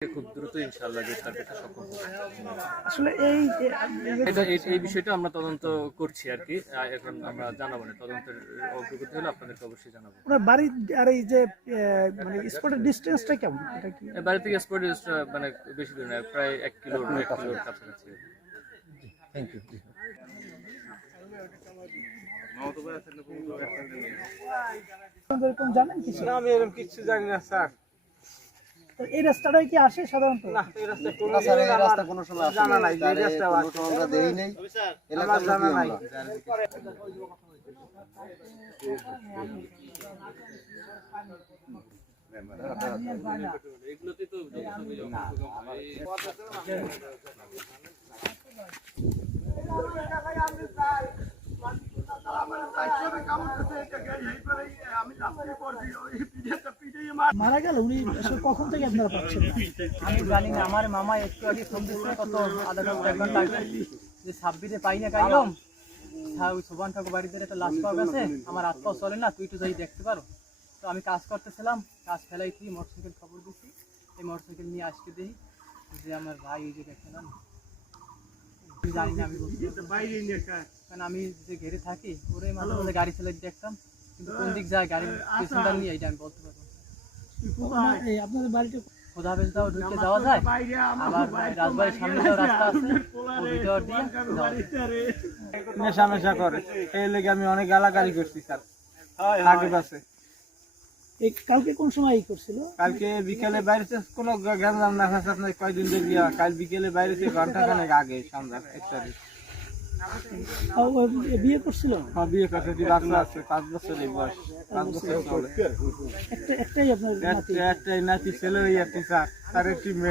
খুব দ্রুত ইনশাআল্লাহ গ্রেফতার করতে সক্ষম আসলে এই এটা এই এই বিষয়টা আমরা তদন্ত করছি আর কি। এখন আমরা জানাব না তদন্তের অগ্রগতি হলে আপনাদেরকে অবশ্যই জানাব। ওনার বাড়ির আর এই যে মানে স্পটের ডিস্টেন্সটা কেমন? এটা কি? বাড়ি থেকে স্পট মানে বেশি দূর না প্রায় এক কিলোর এক কিলোর কাছাকাছি। থ্যাংক ইউ আপনারা এরকম জানেন কিছু? না আমি এরকম কিচ্ছু জানি না স্যার। তো এই রাস্তাটাই কি আসে সাধারণত না এই রাস্তা কোনো রাস্তা সময় আসে জানা নাই এই রাস্তা আসে। আমরা দেই নেই আমার এলাকার জানা নাই আমরা। মারা গেল? উনি আসলে কখন থেকে আপনারা পাচ্ছেন? আমি জানি না আমার মামা একটু আগে ফোন দিচ্ছে কত আধা ঘণ্টা এক ঘণ্টা আগে। যে ছাব্বিশে পাই না কাইলম ওই শোভান ঠাকুর বাড়িতে একটা লাশ পাওয়া গেছে আমার হাত পাও চলে না তুই একটু যাই দেখতে পারো। তো আমি কাজ করতেছিলাম কাজ ফেলাই তুই মোটরসাইকেল খবর দিচ্ছি এই মোটরসাইকেল নিয়ে আসতে দিই। যে আমার ভাই ওই যে জানি না আমি কারণ আমি যে ঘেরে থাকি ওরে মাঝে মাঝে গাড়ি চালাই দেখতাম কিন্তু কোন দিক যায় গাড়ি পেছনটা নিয়ে এইটা আমি বলতে এই আপনাদের বাড়িটা খোদা বেশ ঢুকে যাওয়া যায়? আবার রাজবাড়ির সামনে যাওয়ার রাস্তা আছে। ভিতর দিয়ে নেশা মেশা করে। এই লেগে আমি অনেক গালাগালি করছি স্যার। আগে পাশে। এই কালকে কোন সময় করছিল? কালকে বিকেলে বাইরেছে কোনো না আপনার কয়দিন ধরে কাল বিকেলে বাইরেছে ঘণ্টা খানেক আগে সন্ধ্যা এক তারিখ বিয়ে করছিল? হ্যাঁ বিয়ে করছে বাচ্চা আছে পাঁচ বছরের বয়স পাঁচ বছর চলে। একটা একটাই আপনার একটাই নাতি ছেলে একটি চার তার একটি